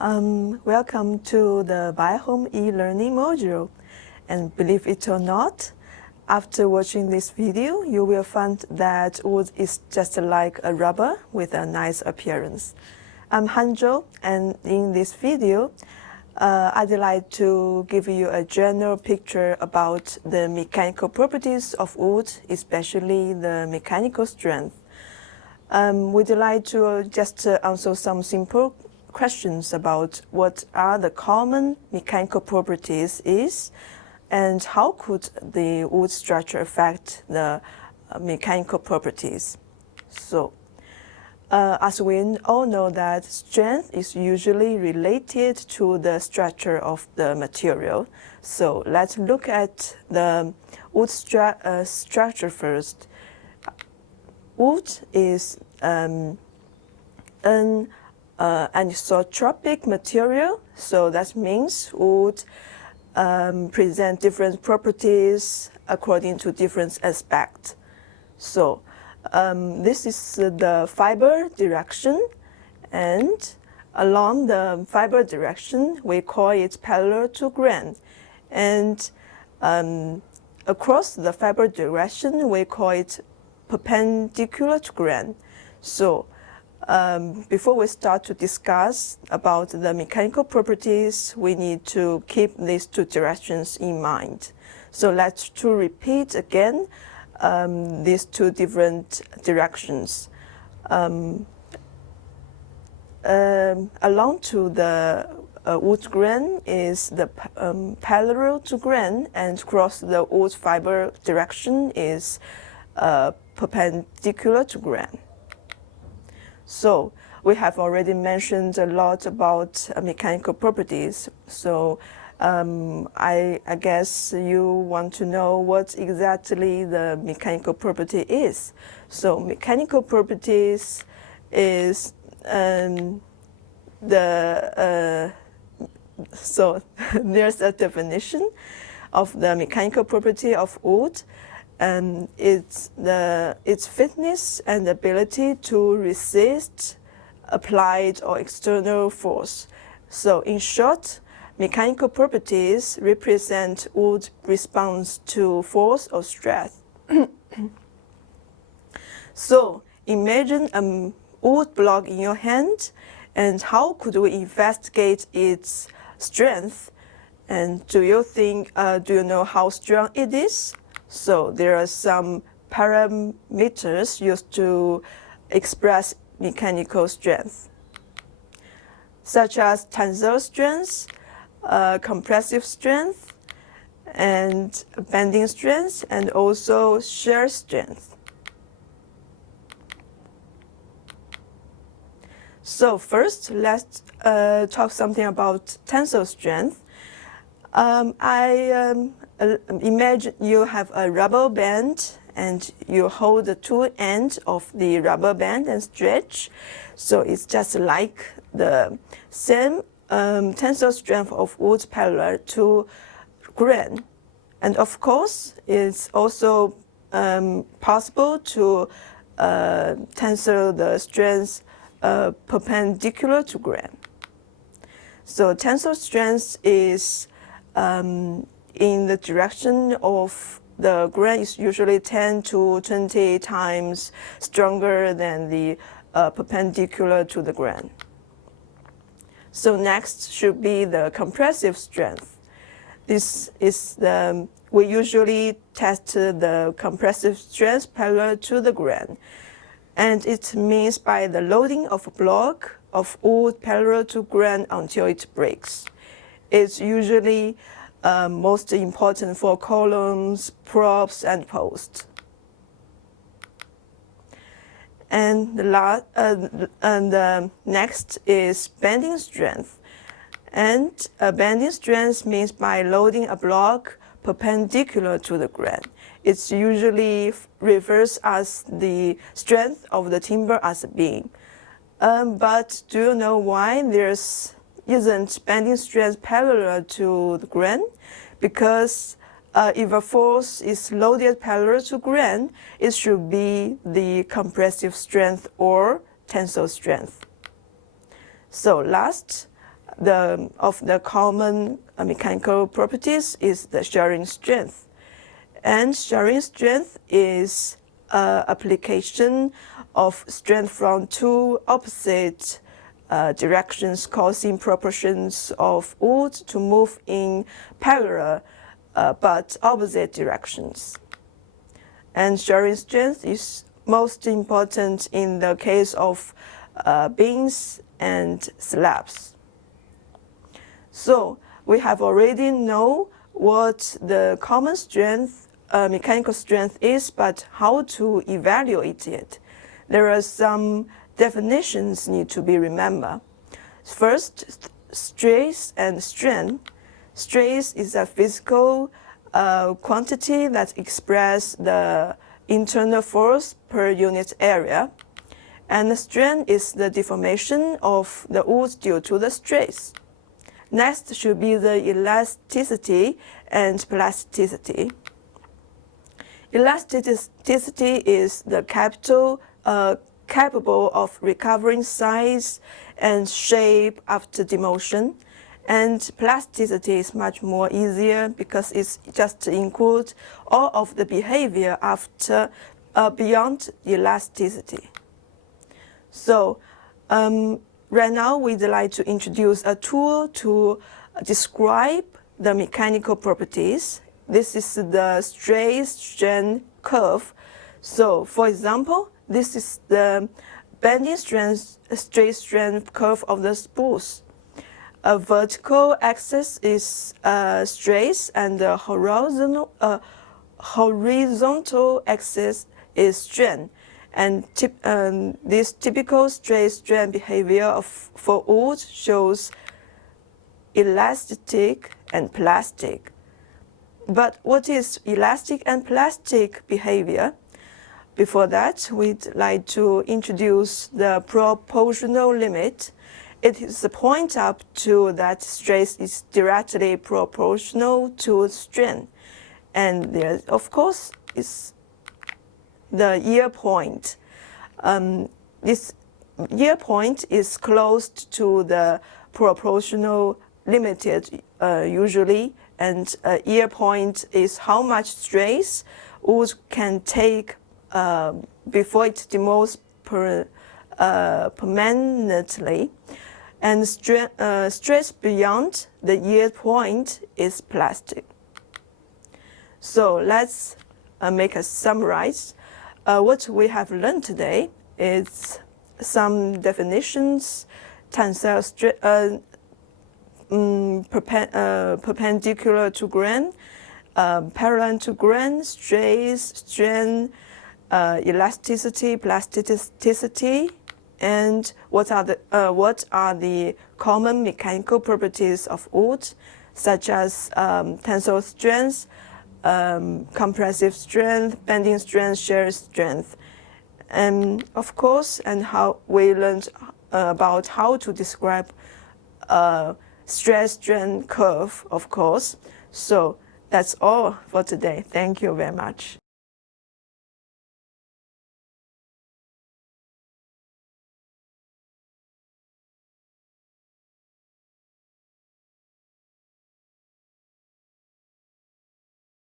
Welcome to the BioHome e-learning module. And believe it or not, after watching this video, you will find that wood is just like a rubber with a nice appearance. I'm Hanzhou, and in this video, I'd like to give you a general picture about the mechanical properties of wood, especially the mechanical strength. We'd like to just answer some simple questions about what are the common mechanical properties is, and how could the wood structure affect the mechanical properties. So, as we all know that strength is usually related to the structure of the material. So let's look at the wood structure first. Wood is an anisotropic material, so that means wood present different properties according to different aspects. So this is the fiber direction, and along the fiber direction we call it parallel to grain, and across the fiber direction we call it perpendicular to grain. So before we start to discuss about the mechanical properties, we need to keep these two directions in mind. So let's repeat again these two different directions. Along to the wood grain is the parallel to grain, and across the wood fiber direction is perpendicular to grain. So we have already mentioned a lot about mechanical properties. So I guess you want to know what exactly the mechanical property is. So mechanical properties is so there's a definition of the mechanical property of wood. And its fitness and ability to resist applied or external force. So in short, mechanical properties represent wood's response to force or stress. So imagine a wood block in your hand, and how could we investigate its strength? And do you know how strong it is? So there are some parameters used to express mechanical strength, such as tensile strength, compressive strength, and bending strength, and also shear strength. So first, let's talk something about tensile strength. Imagine you have a rubber band, and you hold the two ends of the rubber band and stretch. So it's just like the same tensile strength of wood parallel to grain. And of course, it's also possible to tensile the strength perpendicular to grain. So tensile strength is in the direction of the grain is usually 10 to 20 times stronger than the perpendicular to the grain. So next should be the compressive strength. This is we usually test the compressive strength parallel to the grain. And it means by the loading of a block of wood parallel to grain until it breaks. It's usually most important for columns, props, and posts. And the next is bending strength. And bending strength means by loading a block perpendicular to the grain. It's usually reversed as the strength of the timber as a beam. But do you know why isn't bending strength parallel to the grain? Because if a force is loaded parallel to grain, it should be the compressive strength or tensile strength. So last, of the common mechanical properties is the shearing strength. And shearing strength is application of strength from two opposite directions, causing proportions of wood to move in parallel but opposite directions. And shearing strength is most important in the case of beams and slabs. So we have already know what the common strength, mechanical strength is, but how to evaluate it. There are some definitions need to be remembered. First, stress and strain. Stress is a physical quantity that expresses the internal force per unit area. And the strain is the deformation of the wood due to the stress. Next should be the elasticity and plasticity. Elasticity is the capable of recovering size and shape after demotion. And plasticity is much more easier because it's just includes all of the behavior after beyond elasticity. So right now we'd like to introduce a tool to describe the mechanical properties. This is the stress-strain curve. So for example, this is the bending stress-strain curve of the spools. A vertical axis is stress and the horizontal axis is strain. And this typical stress-strain behavior for wood shows elastic and plastic. But what is elastic and plastic behavior? Before that, we'd like to introduce the proportional limit. It is the point up to that stress is directly proportional to strain. And there, of course, is the yield point. This yield point is close to the proportional limited usually, and yield point is how much stress wood can take before it demotes permanently. And stress beyond the yield point is plastic. So let's make a summarize. What we have learned today is some definitions, tensile perpendicular to grain, parallel to grain, stress, strain, elasticity, plasticity, and what are the common mechanical properties of wood, such as tensile strength, compressive strength, bending strength, shear strength, and of course, and how we learned about how to describe stress-strain curve, of course. So that's all for today. Thank you very much.